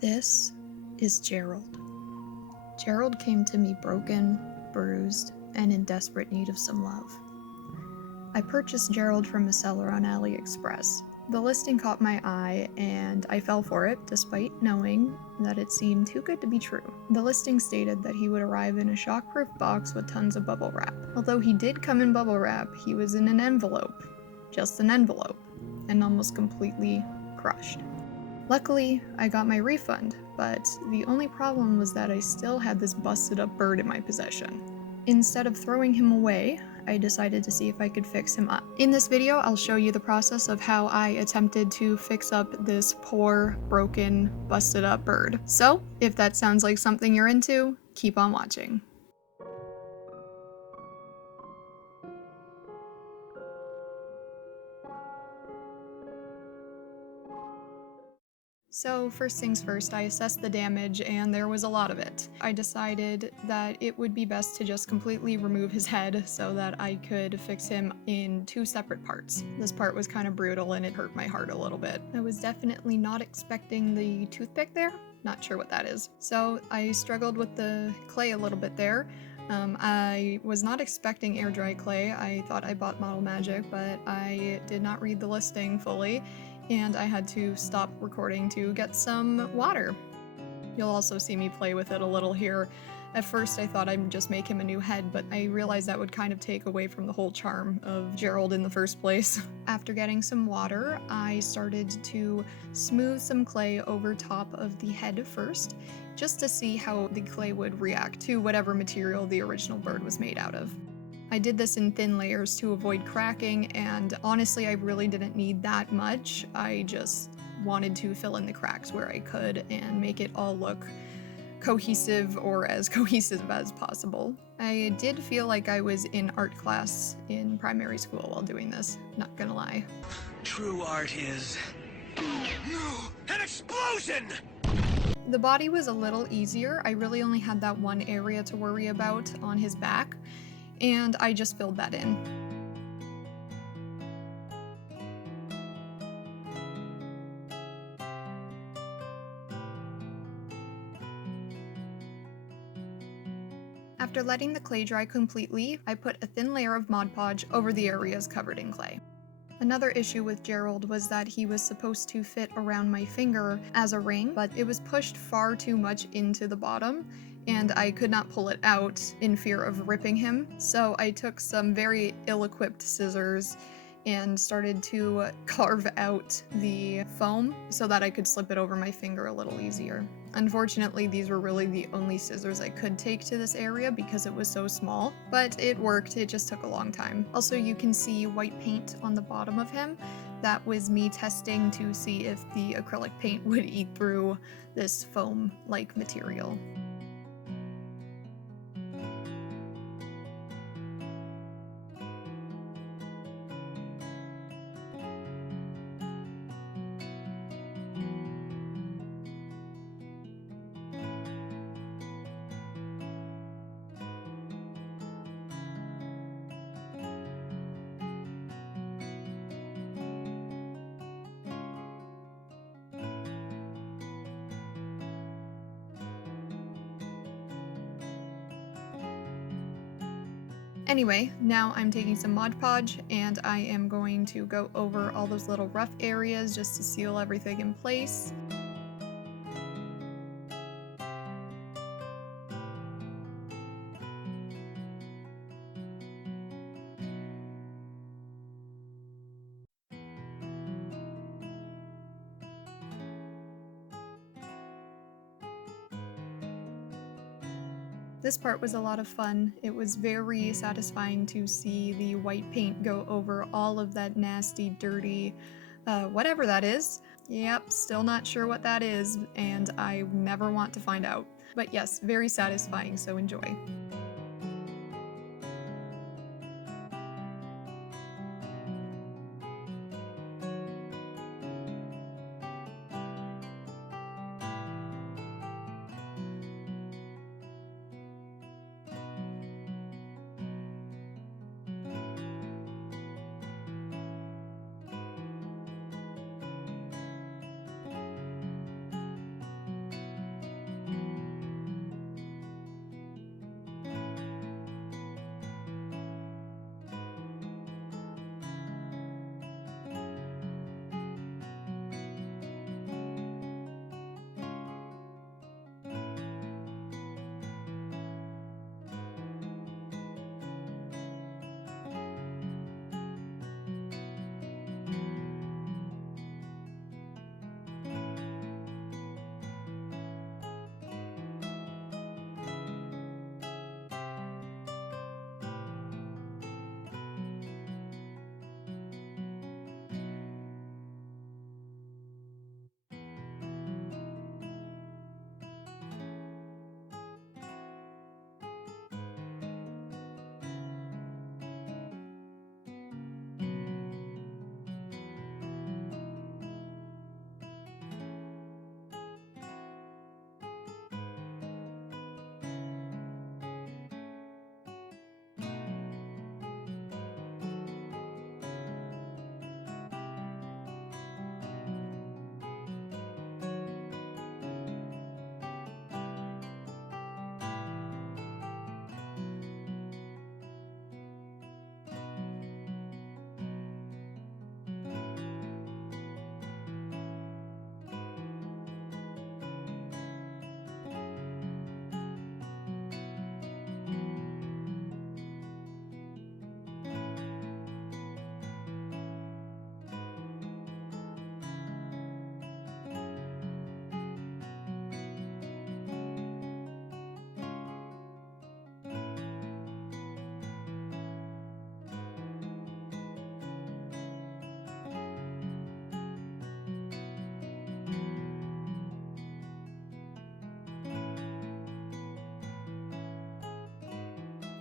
This is Gerald. Gerald came to me broken, bruised, and in desperate need of some love. I purchased Gerald from a seller on AliExpress. The listing caught my eye, and I fell for it, despite knowing that it seemed too good to be true. The listing stated that he would arrive in a shockproof box with tons of bubble wrap. Although he did come in bubble wrap, he was in an envelope. Just an envelope. And almost completely crushed. Luckily, I got my refund, but the only problem was that I still had this busted up bird in my possession. Instead of throwing him away, I decided to see if I could fix him up. In this video, I'll show you the process of how I attempted to fix up this poor, broken, busted up bird. So, if that sounds like something you're into, keep on watching. So first things first, I assessed the damage and there was a lot of it. I decided that it would be best to just completely remove his head so that I could fix him in two separate parts. This part was kind of brutal and it hurt my heart a little bit. I was definitely not expecting the toothpick there. Not sure what that is. So I struggled with the clay a little bit there. I was not expecting air dry clay. I thought I bought Model Magic, but I did not read the listing fully, and I had to stop recording to get some water. You'll also see me play with it a little here. At first I thought I'd just make him a new head, but I realized that would kind of take away from the whole charm of Gerald in the first place. After getting some water, I started to smooth some clay over top of the head first, just to see how the clay would react to whatever material the original bird was made out of. I did this in thin layers to avoid cracking, and honestly I really didn't need that much. I just wanted to fill in the cracks where I could and make it all look cohesive, or as cohesive as possible. I did feel like I was in art class in primary school while doing this, not gonna lie. True art is... an explosion! The body was a little easier. I really only had that one area to worry about on his back, and I just filled that in. After letting the clay dry completely, I put a thin layer of Mod Podge over the areas covered in clay. Another issue with Gerald was that he was supposed to fit around my finger as a ring, but it was pushed far too much into the bottom, and I could not pull it out in fear of ripping him. So I took some very ill-equipped scissors and started to carve out the foam so that I could slip it over my finger a little easier. Unfortunately, these were really the only scissors I could take to this area because it was so small, but it worked. It just took a long time. Also, you can see white paint on the bottom of him. That was me testing to see if the acrylic paint would eat through this foam-like material. Anyway, now I'm taking some Mod Podge and I am going to go over all those little rough areas just to seal everything in place. This part was a lot of fun. It was very satisfying to see the white paint go over all of that nasty, dirty, whatever that is. Yep, still not sure what that is, and I never want to find out. But yes, very satisfying, so enjoy.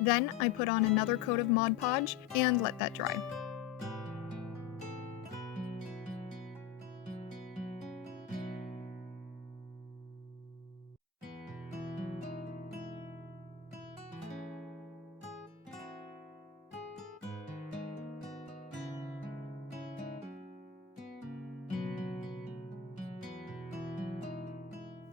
Then I put on another coat of Mod Podge and let that dry.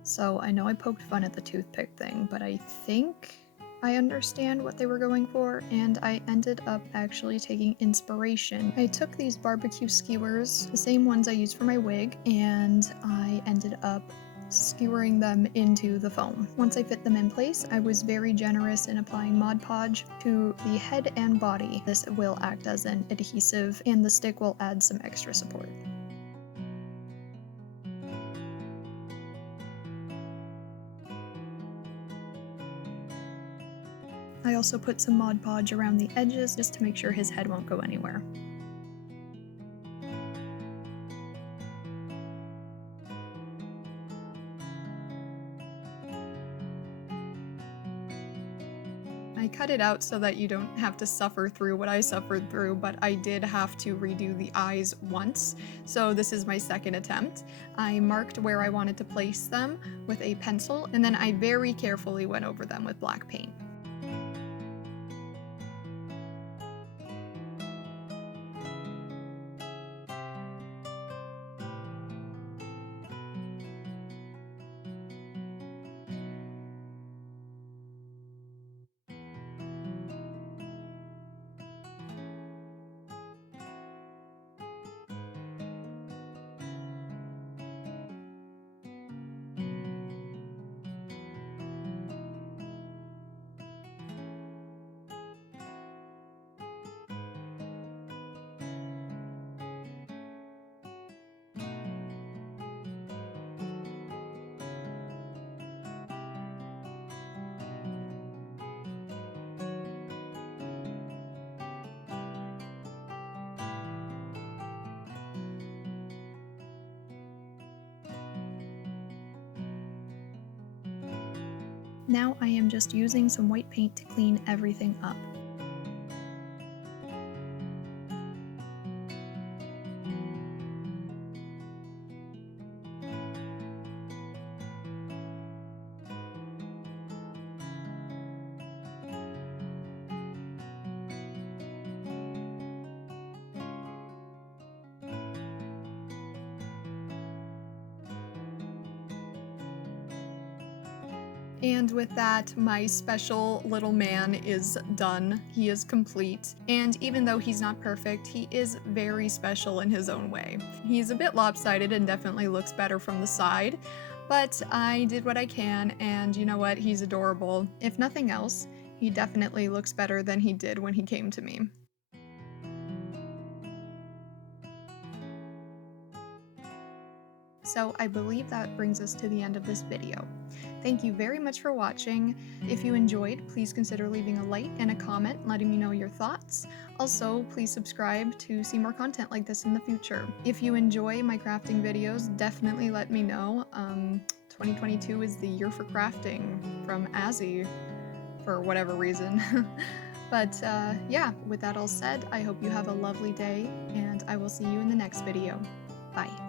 So I know I poked fun at the toothpick thing, but I think I understand what they were going for, and I ended up actually taking inspiration. I took these barbecue skewers, the same ones I used for my wig, and I ended up skewering them into the foam. Once I fit them in place, I was very generous in applying Mod Podge to the head and body. This will act as an adhesive, and the stick will add some extra support. I also put some Mod Podge around the edges just to make sure his head won't go anywhere. I cut it out so that you don't have to suffer through what I suffered through, but I did have to redo the eyes once, so this is my second attempt. I marked where I wanted to place them with a pencil, and then I very carefully went over them with black paint. Now I am just using some white paint to clean everything up. And with that, my special little man is done. He is complete. And even though he's not perfect, he is very special in his own way. He's a bit lopsided and definitely looks better from the side, but I did what I can, and you know what? He's adorable. If nothing else, he definitely looks better than he did when he came to me. So I believe that brings us to the end of this video. Thank you very much for watching. If you enjoyed, please consider leaving a like and a comment letting me know your thoughts. Also, please subscribe to see more content like this in the future. If you enjoy my crafting videos, definitely let me know. 2022 is the year for crafting from Azzy for whatever reason. But yeah, with that all said, I hope you have a lovely day, and I will see you in the next video. Bye.